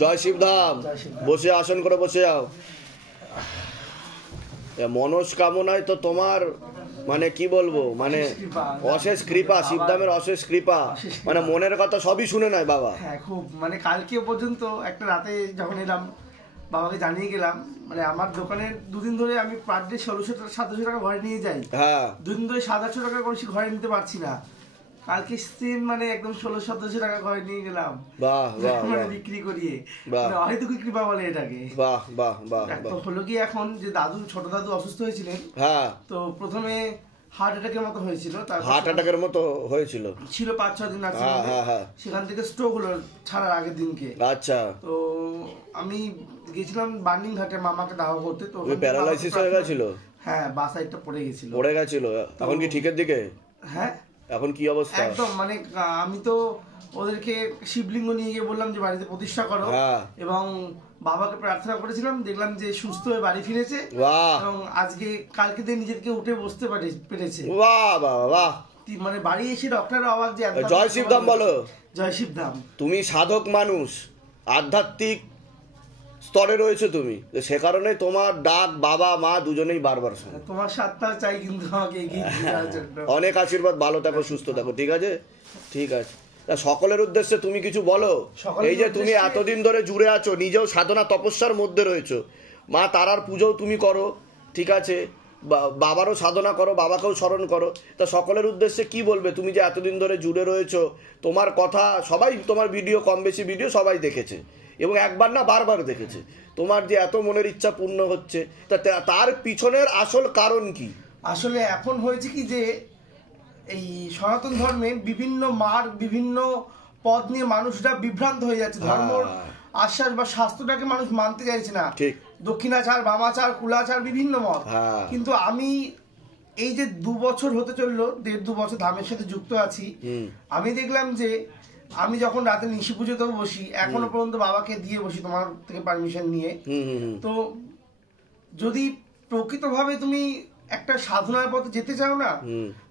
জয় শিবধাম। বসে আসন করে বসে যাও। মনস্কামনায় তো তোমার মানে কি বলবো, মানে অশেষ কৃপা, শিবধামের অশেষ কৃপা, মানে মনের কথা সবই শুনে নেয় বাবা। হ্যাঁ খুব, মানে কালকে পর্যন্ত একটা রাতে যখন এলাম বাবাকে জানিয়ে গেলাম, মানে আমার দোকানের দুদিন ধরে আমি পার ডে 1600-1700 টাকা ঘরে নিয়ে যাই। হ্যাঁ, দুদিন ধরে 700-800 টাকা করে ঘরে নিতে পারছি না। কালকে সেম মানে একদম 1600-1700 টাকা ঘরে নিয়ে গেলাম। বাহ বাহ, মানে বিক্রি করিয়ে, মানে হয়তো কৃপা বলে এটাকে। বাহ বাহ বাহ। তো হলো কি, এখন যে দাদু, ছোট দাদু অসুস্থ হয়েছিলেন, হ্যাঁ, তো প্রথমে হার্ট অ্যাটাকের মতো হয়েছিল, হার্ট অ্যাটাকের মতো হয়েছিল, ছিল 5-6 দিন আছে। সেখান থেকে স্ট্রোক হলো ছাড়ার আগের দিনকে। আচ্ছা, তো আমি গেছিলাম বার্নিং ঘাটে মামাকে দাওয়া করতে। তো প্যারালাইসিস হয়ে গেছিল। হ্যাঁ, বাস সাইডটা পড়ে গেছিল। এখন কি ঠিকের দিকে? হ্যাঁ, এখন কি অবস্থা? একদম, মানে আমি তো ওদেরকে শিবলিঙ্গ নিয়ে গিয়ে বললাম যে বাড়িতে প্রতিষ্ঠা করো, এবং বাবাকে প্রার্থনা করেছিলাম, দেখলাম যে সুস্থ হয়ে বাড়ি ফিরেছে, এবং আজকে কালকে দিয়ে নিজেকে উঠে বসতে পেরেছে। বাহ বাহ বাহ। মানে বাড়ি এসে ডক্টর আওয়াজ দিয়ে জয় শিবধাম বলো। জয় শিবধাম। তুমি সাধক মানুষ, আধ্যাত্মিক স্তরে রয়েছে তুমি, সে কারণে তোমার ডাক বাবা মা দুজনেই বারবার শোনো। তোমার সাথটা চাই কিন্তু আমাকে এগিয়ে যাওয়ার জন্য। অনেক আশীর্বাদ, ভালো থাকো, সুস্থ থাকো, ঠিক আছে? ঠিক আছে। সকলের উদ্দেশ্যে তুমি কিছু বলো। এই যে তুমি এতদিন ধরে জুড়ে আছো, নিজেও সাধনা তপস্যার মধ্যে রয়েছো, মা তারার পুজোও তুমি করো, ঠিক আছে, বাবারও সাধনা করো, বাবাকেও স্মরণ করো, তা সকলের উদ্দেশ্যে কি বলবে? তুমি যে এতদিন ধরে জুড়ে রয়েছো, তোমার কথা সবাই, তোমার ভিডিও, কম বেশি ভিডিও সবাই দেখেছে, এবং একবার না বারবার দেখেছে, তোমার যে এত মনের ইচ্ছা পূর্ণ হচ্ছে, তা তার পিছনের আসল কারণ কি? আসলে এখন হয়েছে কি, যে এই সনাতন ধর্মের বিভিন্ন মার্গ, বিভিন্ন পদ নিয়ে মানুষরা বিভ্রান্ত হয়ে যাচ্ছে। ধর্ম আশ্বাস বা শাস্ত্রটাকে মানুষ মানতে চাইছে না। দক্ষিণাচার, বামাচার, কুলাচার, বিভিন্ন মত। কিন্তু আমি এই যে 2 বছর হতে চললো, 1.5-2 বছর ধামের সাথে যুক্ত আছি, আমি দেখলাম যে আমি যখন রাতে নিশি পুজোতেও বসি, এখনো পর্যন্ত বাবাকে দিয়ে বসি তোমার থেকে পারমিশন নিয়ে। তো যদি প্রকৃতভাবে তুমি একটা সাধনার পথে যেতে চাও না,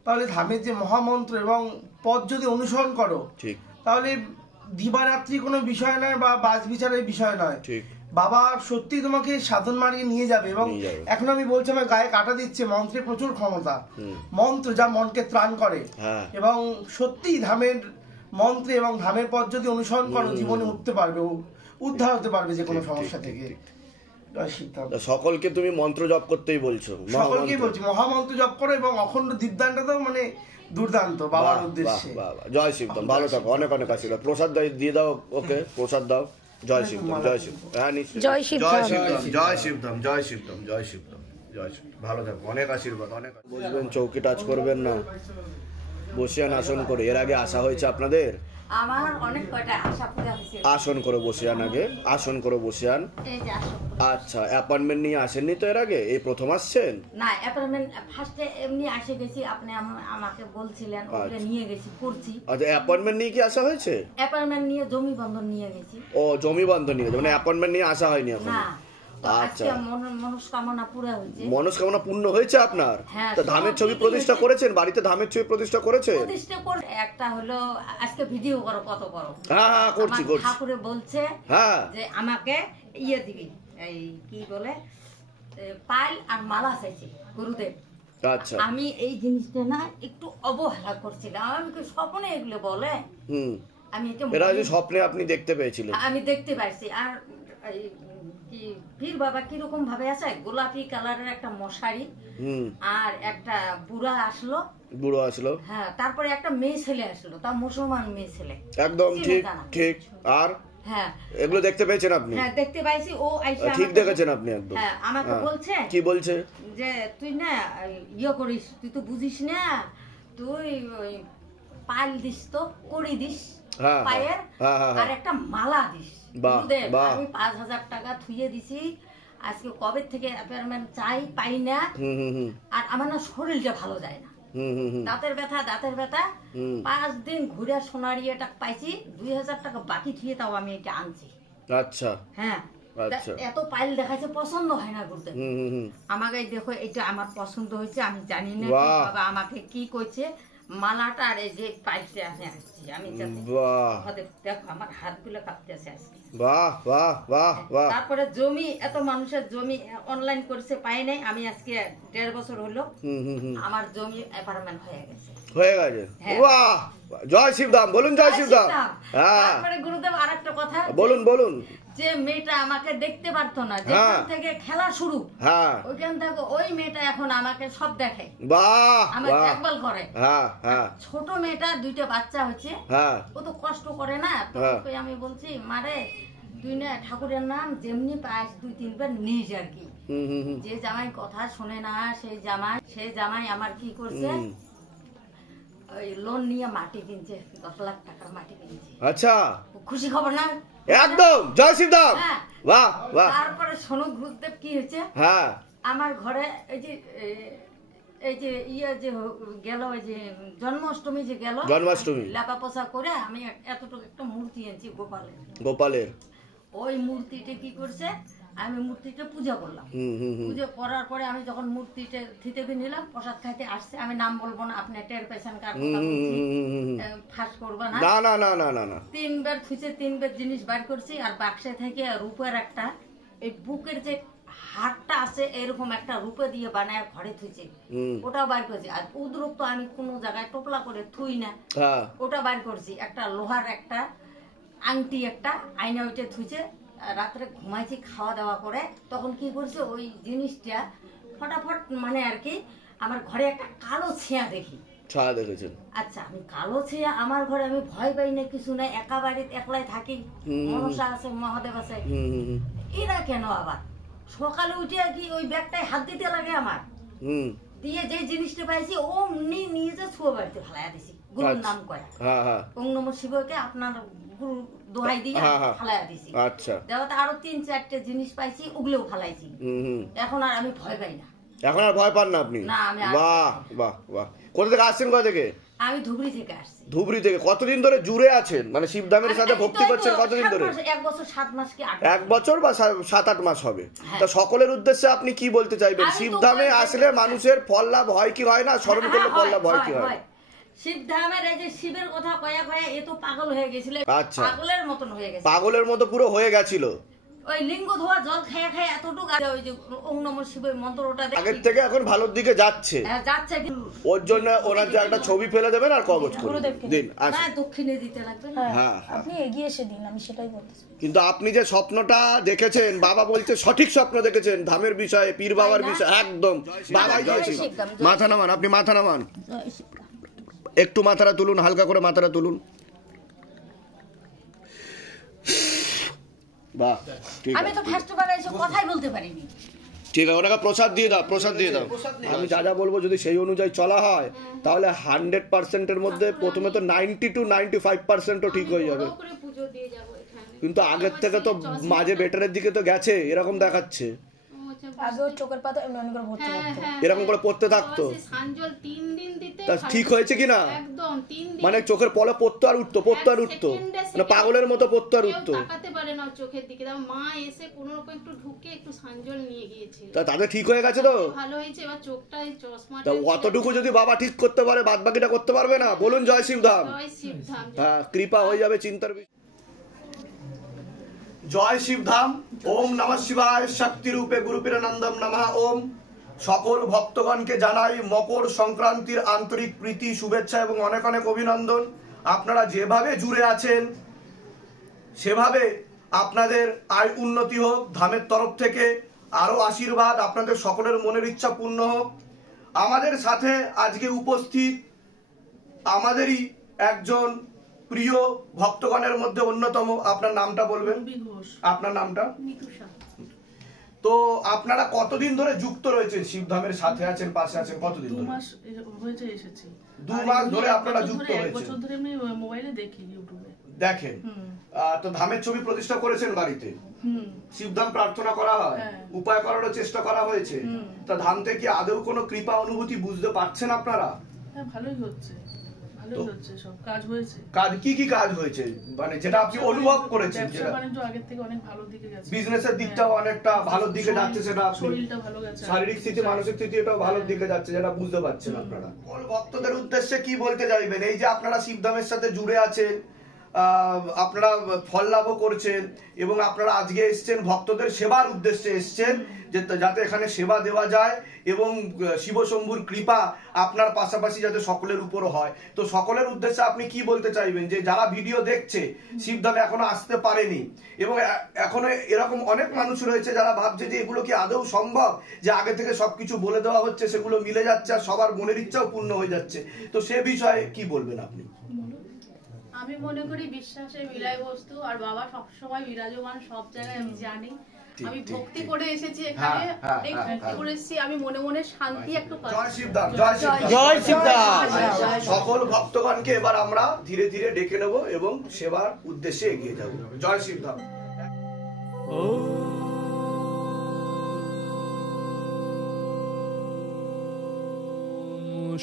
তাহলে ধামের যে মহামন্ত্র এবং পথ যদি অনুসরণ করো, তাহলে দিবারাত্রি কোনো বিষয় নয়, বা বাজ বিচারের বিষয় নয়। বাবা সত্যি তোমাকে সাধন মার্গে নিয়ে যাবে। এবং এখন আমি বলছি, আমার গায়ে কাটা দিচ্ছে, মন্ত্রের প্রচুর ক্ষমতা, মন্ত্র যা মনকে ত্রাণ করে, এবং সত্যি ধামের মন্ত্রে এবং ধামের পথ যদি অনুসরণ করো, জীবনে উঠতে পারবে, উদ্ধার হতে পারবে যে কোনো সমস্যা থেকে। সকলকে তুমি মন্ত্র জপ করতেই বলছো? সকলকে বলছি মহামন্ত্র জপ করো, এবং অখণ্ড দীপদানটা তো মানে দুর্দান্ত বাবার উদ্দেশ্যে। জয় শিবধাম, ভালো থাকো, অনেক অনেক আশীর্বাদ। প্রসাদ দিয়ে দাও, ওকে প্রসাদ দাও। জয় শিবধাম, জয় শিবধাম। হ্যাঁ, নিশ্চয়ই। জয় শিবধাম, জয় শিবধাম, জয় শিবধাম, জয় শিবধাম, জয় শিবধাম। ভালো থাকো, অনেক আশীর্বাদ, অনেক। বসবেন, চৌকি টাচ করবেন না, বসিয়ান আসন করে। এর আগে আসা হয়েছে আপনাদের? আমার অনেক কয়টা আশা পূজা হয়েছে। আসন করে বসিয়ান, আগে আসন করে বসিয়ান। আচ্ছা, অ্যাপয়েন্টমেন্ট নিয়ে আসেননি তো এর আগে? এই প্রথম আসছেন? না, অ্যাপয়েন্টমেন্ট ফার্স্টে এমনি আসে গেছি, আপনি আমাকে বলছিলেন, ওগুলো নিয়ে গেছি, করছি। আচ্ছা, অ্যাপয়েন্টমেন্ট নিয়ে কি আসা হয়েছে? অ্যাপয়েন্টমেন্ট নিয়ে জমি বন্ধন নিয়ে গেছি। ও, জমি বন্ধন নিয়ে, মানে অ্যাপয়েন্টমেন্ট নিয়ে আসা হয়নি এখন? না। আচ্ছা, মনস্কামনা পুরো হয়েছে। মনস্কামনা পূর্ণ হয়েছে আপনার? তো ধামের ছবি প্রতিষ্ঠা করেছেন? বাড়িতে ধামের ছবি প্রতিষ্ঠা করেছে? প্রতিষ্ঠা করে একটা হলো, আজকে ভিডিও করো, কত করো। হ্যাঁ, করছি করছি। ঠাকুরে বলছে যে আমাকে ইয়ে দিবি, এই কি বলে, পাইল আর মালা চাইছে গুরুদেব। আচ্ছা, আমি এই জিনিসটা না একটু অবহেলা করছিলাম। আমি কি স্বপ্নে এগুলো বলে? আমি এটা স্বপ্নে আপনি দেখতে পেয়েছিলেন? আমি দেখতে পাইছি। আর কি পীর বাবা কিরকম ভাবে আছে, গোলাপি কালারের একটা মশারি, আর একটা বুড়া আসলো, হ্যাঁ, তারপরে একটা মেয়ে ছেলে আসলো, তা মুসলমান মেয়ে ছেলে, একদম ঠিক ঠিক। আর হ্যাঁ, এগুলো দেখতে পেয়েছেন আপনি? হ্যাঁ, দেখতে পাইছি। ও আইসা ঠিক দেখেছেন আপনি একদম। হ্যাঁ, আমাকে বলছে, কি বলছে? যে তুই না ইয়ে করিস, তুই তো বুঝিস না, তুই পাল দিস, তো করি দিস পায়ের, আর একটা মালা দিস। আমি 5,000 টাকা থুয়ে দিছি। আজকে কবে থেকে অ্যাপয়েন্টমেন্ট চাই, পাই না। আর আমার না শরীরটা ভালো যায় না, দাঁতের ব্যথা। 5 দিন ঘুরে সোনারিয়াটা পাইছি, 2,000 টাকা বাকি থুয়ে, তাও আমি এটা আনছি। আচ্ছা, হ্যাঁ, এত পাইল দেখাচ্ছে, পছন্দ হয় না গুরুদেব। আমাকে দেখো, এটা আমার পছন্দ হয়েছে, আমি জানি না বাবা আমাকে কি কইছে, মালাটা আর এই যে পাইতে আমি আসছি আমি দেখো আমার হাতগুলো কাঁপতেছে আজকে। বাহ বাহ বাহ বাহ। তারপরে জমি, এত মানুষের জমি অনলাইন করছে পাই নাই, আমি আজকে 1.5 বছর হলো আমার জমি অ্যাপার্টমেন্ট হয়ে গেছে। বাহ, জয় শিবধাম, বলুন জয় শিবধাম। তারপরে গুরুদেব আরেকটা কথা বলুন বলুন। যে মেয়েটা আমাকে দেখতে পারতো না, যেখান থেকে খেলা শুরু ওইখান থেকে ওই মেয়েটা এখন আমাকে সব দেখে, বাহ, আমার দেখভাল করে। ছোট মেয়েটা 2টা বাচ্চা হচ্ছে, ও তো কষ্ট করে না, তো আমি বলছি মারে তুই না ঠাকুরের নাম যেমনি পাস 2-3 বার নিস আর কি। যে জামাই কথা শুনে না সেই জামাই আমার কি করছে, ওই লোন নিয়ে মাটি কিনছে, 10 লাখ টাকার মাটি কিনছে। আচ্ছা, খুশি খবর না? একদম, জয় শিবধাম। বাহ বাহ। তারপরে শোনো গুরুদেব কি হয়েছে, আমার ঘরে এই যে ইয়ে যে গেল, ওই যে জন্মাষ্টমী যে গেল, জন্মাষ্টমী লেপা পোছা করে আমি এতটুকু একটা মূর্তি এনেছি গোপালের। ওই মূর্তিটা কি করছে, আমি মূর্তিটা পূজা করলাম। পূজা করার পরে আমি যখন মূর্তিটা থিতে নিলাম, প্রসাদ খাইতে আসছে, আমি নাম বলবো না, আপনি টের পেয়েছেন কার কথা বলছি, ফাঁস করবো না। 3 বার থুইছে, 3 বার জিনিস বার করছি, আর বাক্সে থেকে রূপের একটা এই বুকের যে হাড়টা আছে এরকম একটা রূপে দিয়ে বানায় ঘরে থুইছে, ওটা বার করছি। আর উদ্রুক তো আমি কোনো জায়গায় টোপলা করে থুই না, ওটা বার করছি। একটা লোহার একটা আংটি একটা আয়না ওইটা থুইছে। রাত্রে ঘুমাইছি খাওয়া দাওয়া করে, তখন কি করছে ওই জিনিসটা ফটাফট মানে আর কি আমার ঘরে একটা কালো ছিয়া দেখি। আচ্ছা, আমি কালো ছিয়া আমার ঘরে, আমি ভয় পাই না, কিছু নাই, একা বাড়িতে একলাই থাকি, মনসা আছে, মহাদেব আছে, এরা কেন আবার সকালে উঠে কি ওই ব্যাগটায় হাত দিতে লাগে আমার, দিয়ে যে জিনিসটা পাইছি অমনি নিয়ে যে ছুয়া বাড়িতে ফেলাইয়া দিছি, গুরুর নাম কয় ওং নমঃ শিবায়কে আপনার গুরু দোহাই দিয়ে ফালাইয়া দিছি। দেওয়াতে আরো 3-4টে জিনিস পাইছি, ওগুলোও ফালাইছি। এখন আর আমি ভয় পাই না। এখন আর ভয় পান না আপনি? না, আমি বাহ বাহ বাহ। কোথা থেকে আসছেন? কোথা থেকে? আমি ধুবড়ি থেকে আসছি। ধুবড়ি থেকে। কতদিন ধরে জুড়ে আছেন, মানে শিবধামের সাথে ভক্তি করছেন কতদিন ধরে? 1 বছর 7 মাস কি 1 বছর বা 7-8 মাস হবে। তা সকলের উদ্দেশ্যে আপনি কি বলতে চাইবেন? শিবধামে আসলে মানুষের ফল লাভ হয় কি হয় না, স্মরণ করলে ফল লাভ হয় কি হয়? শিবধামের এই যে শিবের কথা কয়া কয়া এ তো পাগল হয়ে গেছিল, পাগলের মতন হয়ে গেছে, পাগলের মতো পুরো হয়ে গেছিল। ওই লিঙ্গ ধোয়া জল খায়া খায়া এতটুকু, ওই যে ওং নমঃ শিবায় মন্ত্রটা আগের থেকে এখন ভালোর দিকে যাচ্ছে। ওর জন্য ওনার যে একটা ছবি ফেলে দেবেন আর কবচ করে দিন। না, দক্ষিণে দিতে লাগবে না, আপনি এগিয়ে এসে দিন, আমি সেটাই বলতেছি। কিন্তু আপনি যে স্বপ্নটা দেখেছেন, বাবা বলছে সঠিক স্বপ্ন দেখেছেন ধামের বিষয়ে, পীর বাবার বিষয়ে, একদম বাবাই জয়ছি। মাথা নামান, আপনি মাথা নামান, একটু মাথাটা তুলুন, হালকা করে মাথাটা তুলুন। বাহ, ঠিক আছে। আমি তো ফার্স্ট বার এসে কথাই বলতে পারিনি। ঠিক আছে, ওনাকে প্রসাদ দিয়ে দাও, প্রসাদ দিয়ে দাও। আমি যা যা বলবো যদি সেই অনুযায়ী চলা হয় তাহলে 100%-এর মধ্যে প্রথমে তো 90-95%ও ঠিক হয়ে যাবে। কিন্তু আগের থেকে তো মাঝে বেটারের দিকে তো গেছে, এরকম দেখাচ্ছে। চোখের পাতা এরকম করে পড়তে থাকতো, তা ঠিক হয়েছে কিনা? মানে চোখের পলে পড়তো আর উঠতো, পড়তো আর উঠতো, মানে পাগলের মতো পড়তো আর উঠতো। তা তাদের ঠিক হয়ে গেছে তো? অতটুকু যদি বাবা ঠিক করতে পারে, বাদ বাকিটা করতে পারবে না? বলুন জয় শিবধাম। হ্যাঁ, কৃপা হয়ে যাবে চিন্তার বিষয়। জয় শিবধাম। ওম নমঃ শিবায়। শক্তি রূপে গুরুপীরানন্দম নমঃ। ওম। সকল ভক্তগণকে জানাই মকর সংক্রান্তির আন্তরিক প্রীতি, শুভেচ্ছা এবং অনেক অনেক অভিনন্দন। আপনারা যেভাবে জুড়ে আছেন সেভাবে আপনাদের আয় উন্নতি হোক, ধামের তরফ থেকে আরো আশীর্বাদ, আপনাদের সকলের মনের ইচ্ছা পূর্ণ হোক। আমাদের সাথে আজকে উপস্থিত আমাদেরই একজন প্রিয় ভক্তগণের মধ্যে অন্যতম। আপনার নামটা বলবেন? আপনার নামটা? তো আপনারা কতদিন ধরে যুক্ত রয়েছেন শিবধামের সাথে আছেন, পাশে আছেন? কতদিন ধরে? 2 মাস হয়েছে এসেছি। 2 মাস ধরে আপনারা যুক্ত হয়েছেন? 1 বছর ধরে আমি মোবাইলে দেখি, ইউটিউবে দেখেন। তো ধামের ছবি প্রতিষ্ঠা করেছেন বাড়িতে? শিবধাম প্রার্থনা করা হয়, উপায় করারও চেষ্টা করা হয়েছে। তা ধাম থেকে আদৌ কোনো কৃপা অনুভূতি বুঝতে পারছেন আপনারা? হ্যাঁ, ভালোই হচ্ছে। ভালোই হচ্ছে, সব কাজ হয়েছে। কাজ কি কাজ হয়েছে মানে যেটা আপনি অনুভব করেছেন? ব্যবসা বাণিজ্য আগের থেকে অনেক ভালো দিকে গেছে, বিজনেসের দিকটাও অনেকটা ভালোর দিকে যাচ্ছে, সেটা শরীরটা ভালো গেছে, শারীরিক স্থিতি মানসিক স্থিতি এটাও ভালোর দিকে যাচ্ছে, যেটা বুঝতে পারছেন আপনারা। ভক্তদের উদ্দেশ্যে কি বলতে চাইবেন? এই যে আপনারা শিবধামের সাথে জুড়ে আছেন, আপনারা ফল লাভও করছেন এবং আপনারা আজকে এসছেন ভক্তদের সেবার উদ্দেশ্যে এসছেন, যে যাতে এখানে সেবা দেওয়া যায় এবং শিবশম্ভুর কৃপা আপনার পাশাপাশি যাতে সকলের উপরও হয়। তো সকলের উদ্দেশ্যে আপনি কি বলতে চাইবেন, যে যারা ভিডিও দেখছে শিবধামে এখনো আসতে পারেনি এবং এখনো এরকম অনেক মানুষ রয়েছে যারা ভাবছে যে এগুলো কি আদৌ সম্ভব, যে আগে থেকে সবকিছু বলে দেওয়া হচ্ছে, সেগুলো মিলে যাচ্ছে আর সবার মনের ইচ্ছাও পূর্ণ হয়ে যাচ্ছে, তো সে বিষয়ে কি বলবেন আপনি? আমি মনে করি বিশ্বাসের বিলয় বস্তু, আর বাবা সবসময় বিরাজমান সব জায়গায়, আমি জানি। আমি ভক্তি করে এসেছি এখানে, অনেক ভক্তি করে এসেছি, আমি মনে মনে শান্তি একটু পাচ্ছি। জয় শিবধাম, জয় শিবধাম, জয় শিবধাম। সকল ভক্তগণকে এবার আমরা ধীরে ধীরে ডেকে নেব এবং সেবার উদ্দেশ্যে এগিয়ে যাব। জয় শিবধাম।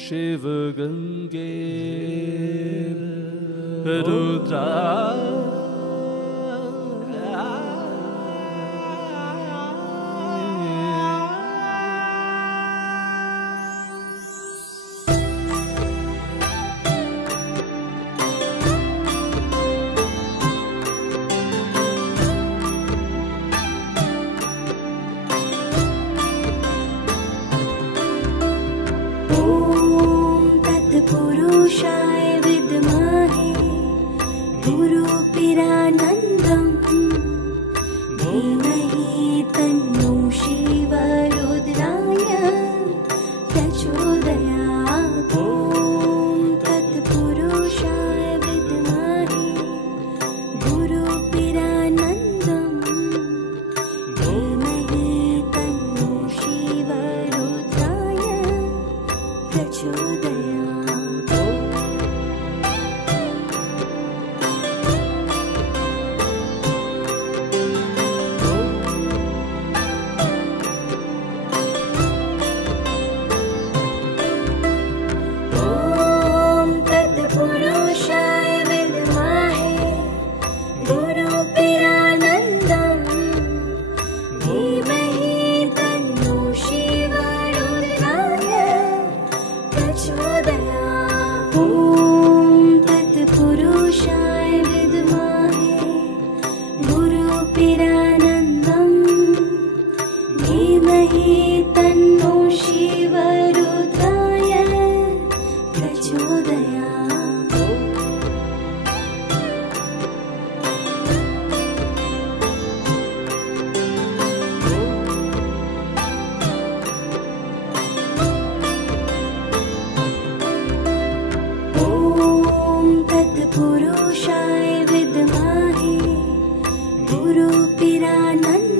शिव गंगे रुद्रा पुरुषाय विद्महे गुरुपिरानन्दम् धीमहि तन्नो शिव रुद्राय प्रचोदयात्। ॐ तत्पुरुषाय विद्महे गुरुपिरानन्दम् धीमहि तन्नो शिव रुद्राय प्रचोदयात्। पुरुषाय विद्महे गुरुपिरानन्दम्